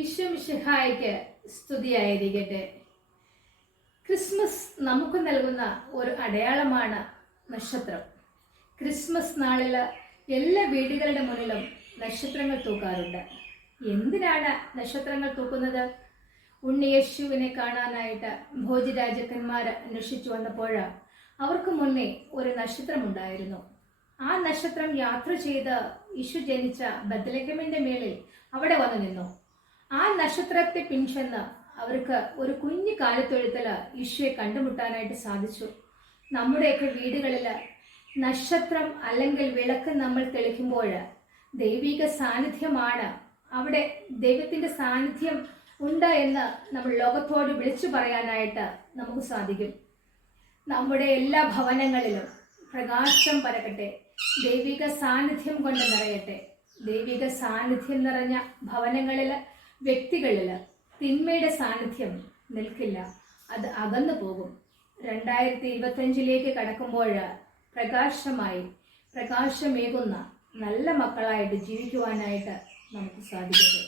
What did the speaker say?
ഈശോമിശിഹായ്ക്ക് സ്തുതിയായിരിക്കട്ടെ. ക്രിസ്മസ് നമുക്ക് നൽകുന്ന ഒരു അടയാളമാണ് നക്ഷത്രം. ക്രിസ്മസ് നാളിൽ എല്ലാ വീടുകളുടെ മുന്നിലും നക്ഷത്രങ്ങൾ തൂക്കാറുണ്ട്. എന്തിനാണ് നക്ഷത്രങ്ങൾ തൂക്കുന്നത്? ഉണ്ണിയേശുവിനെ കാണാനായിട്ട് ഭോജരാജാക്കന്മാർ അന്വേഷിച്ചു വന്നപ്പോൾ അവർക്ക് മുന്നേ ഒരു നക്ഷത്രമുണ്ടായിരുന്നു. ആ നക്ഷത്രം യാത്ര ചെയ്ത് യേശു ജനിച്ച ബത്ലഹേമിന്റെ മേളിൽ അവിടെ വന്നു നിന്നു. ആ നക്ഷത്രത്തെ പിൻചെന്ന് അവർക്ക് ഒരു കുഞ്ഞു കാലിത്തൊഴുത്തില് യേശുവെ കണ്ടുമുട്ടാനായിട്ട് സാധിച്ചു. നമ്മുടെയൊക്കെ വീടുകളിൽ നക്ഷത്രം അല്ലെങ്കിൽ വിളക്ക് നമ്മൾ തെളിക്കുമ്പോൾ ദൈവിക സാന്നിധ്യമാണ്, അവിടെ ദൈവത്തിന്റെ സാന്നിധ്യം ഉണ്ട് എന്ന് നമ്മൾ ലോകത്തോട് വിളിച്ചു പറയാനായിട്ട് നമുക്ക് സാധിക്കും. നമ്മുടെ എല്ലാ ഭവനങ്ങളിലും പ്രകാശം പരക്കട്ടെ, ദൈവിക സാന്നിധ്യം കൊണ്ട് നിറയട്ടെ. ദൈവിക സാന്നിധ്യം നിറഞ്ഞ ഭവനങ്ങളിൽ, വ്യക്തികളിൽ തിന്മയുടെ സാന്നിധ്യം നിൽക്കില്ല, അത് അകന്നു പോകും. 2025 കടക്കുമ്പോൾ പ്രകാശമായി പ്രകാശമേകുന്ന നല്ല മക്കളായിട്ട് ജീവിക്കുവാനായിട്ട് നമുക്ക് സാധിക്കട്ടെ.